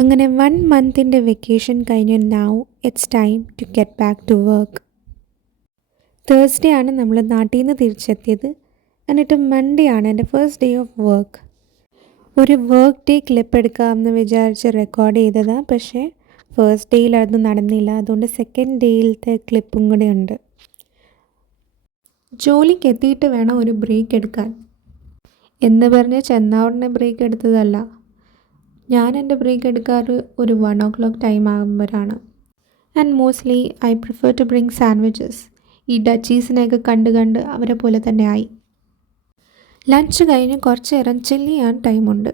അങ്ങനെ 1 മന്തിൻ്റെ വെക്കേഷൻ കഴിഞ്ഞ് now it's time to get back to work. Thursday ആണ് നമ്മൾ നാട്ടിൽ നിന്ന് തിരിച്ചെത്തിയത്. എന്നിട്ട് മൺഡേ ആണ് എൻ്റെ ഫസ്റ്റ് ഡേ ഓഫ് വർക്ക്. ഒരു വർക്ക് ഡേ ക്ലിപ്പ് എടുക്കാമെന്ന് വിചാരിച്ച് റെക്കോർഡ് ചെയ്തതാണ്. പക്ഷേ ഫസ്റ്റ് ഡേയിൽ അത് നടന്നില്ല. അതുകൊണ്ട് സെക്കൻഡ് ഡേയിലത്തെ ക്ലിപ്പും കൂടെ ഉണ്ട്. ജോലിക്ക് എത്തിയിട്ട് വേണം ഒരു ബ്രേക്ക് എടുക്കാൻ എന്ന് പറഞ്ഞ് ചെന്നൗടനെ ബ്രേക്ക് എടുത്തതല്ല. ഞാൻ എൻ്റെ ബ്രേക്ക് എടുക്കാറ് ഒരു 1 o'clock ടൈം ആകുമ്പോഴാണ്. And mostly I prefer to bring sandwiches. ഈ ഡച്ചീസിനെയൊക്കെ കണ്ട് അവരെ പോലെ തന്നെ ആയി. ലഞ്ച് കഴിഞ്ഞ് കുറച്ച് നേരം ചില്ല് ചെയ്യാൻ ടൈമുണ്ട്.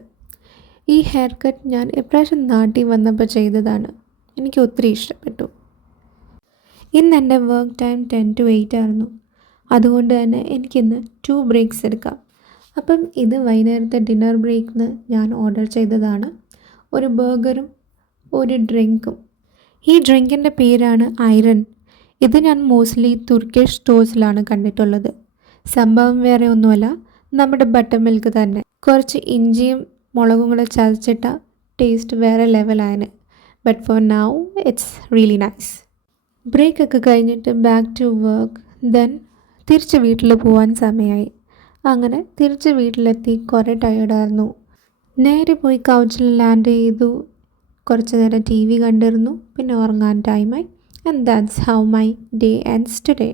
ഈ ഹെയർ കട്ട് ഞാൻ ഇപ്രാവശ്യം നാട്ടിൽ വന്നപ്പോൾ ചെയ്തതാണ്. എനിക്ക് ഒത്തിരി ഇഷ്ടപ്പെട്ടു. ഇന്ന് എൻ്റെ വർക്ക് ടൈം 10 to 8 ആയിരുന്നു. അതുകൊണ്ട് തന്നെ എനിക്കിന്ന് 2 ബ്രേക്സ് എടുക്കാം. അപ്പം ഇത് വൈകുന്നേരത്തെ ഡിന്നർ ബ്രേക്കിന് ഞാൻ ഓർഡർ ചെയ്തതാണ്. ഒരു ബർഗറും ഒരു ഡ്രിങ്കും. ഈ ഡ്രിങ്കിൻ്റെ പേരാണ് ഐറൺ. ഇത് ഞാൻ മോസ്റ്റ്ലി തുർക്കിഷ് സ്റ്റോഴ്സിലാണ് കണ്ടിട്ടുള്ളത്. സംഭവം വേറെ ഒന്നുമല്ല, നമ്മുടെ ബട്ടർ മിൽക്ക് തന്നെ. കുറച്ച് ഇഞ്ചിയും മുളകും കൂടെ ചതച്ചിട്ട ടേസ്റ്റ് വേറെ ലെവലാണ്. But for now it's really nice. ബ്രേക്കൊക്കെ കഴിഞ്ഞിട്ട് ബാക്ക് ടു വർക്ക്. ദെൻ തിരിച്ച് വീട്ടിൽ പോകാൻ സമയമായി. അങ്ങനെ തിരിച്ച് വീട്ടിലെത്തി. കുറേ ടയേർഡായിരുന്നു. നേരെ പോയി കൗച്ചിൽ ലാൻഡ് ചെയ്തു. കുറച്ച് നേരം TV കണ്ടിരുന്നു. പിന്നെ ഉറങ്ങാൻ ടൈമായി. And that's how my day ends today.